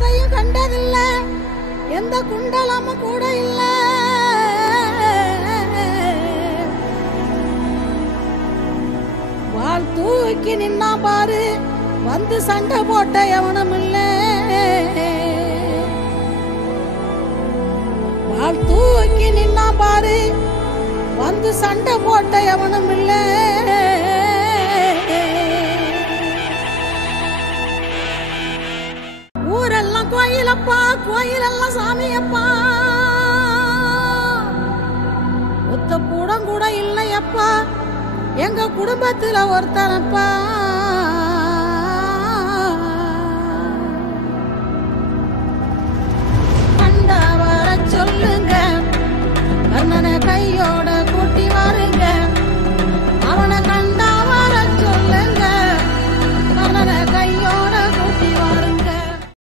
குளத்தையும் கண்டதில்ல, எந்த குண்டலமும் கூட இல்ல. வாள் தூக்கி நின்னா பாரு, வந்து சண்டை போட்ட எவனும் இல்ல. வாள் தூக்கி நின்னா பாரு, வந்து சண்டை போட்ட எவனும் இல்ல. ஊரெல்லாம் கோயிலப்பா, கோயிலெல்லாம் சாமியப்பா, ஒத்த கூடம் கூட இல்லையப்பா, எங்க குடும்பத்துல ஒருத்தனப்பா.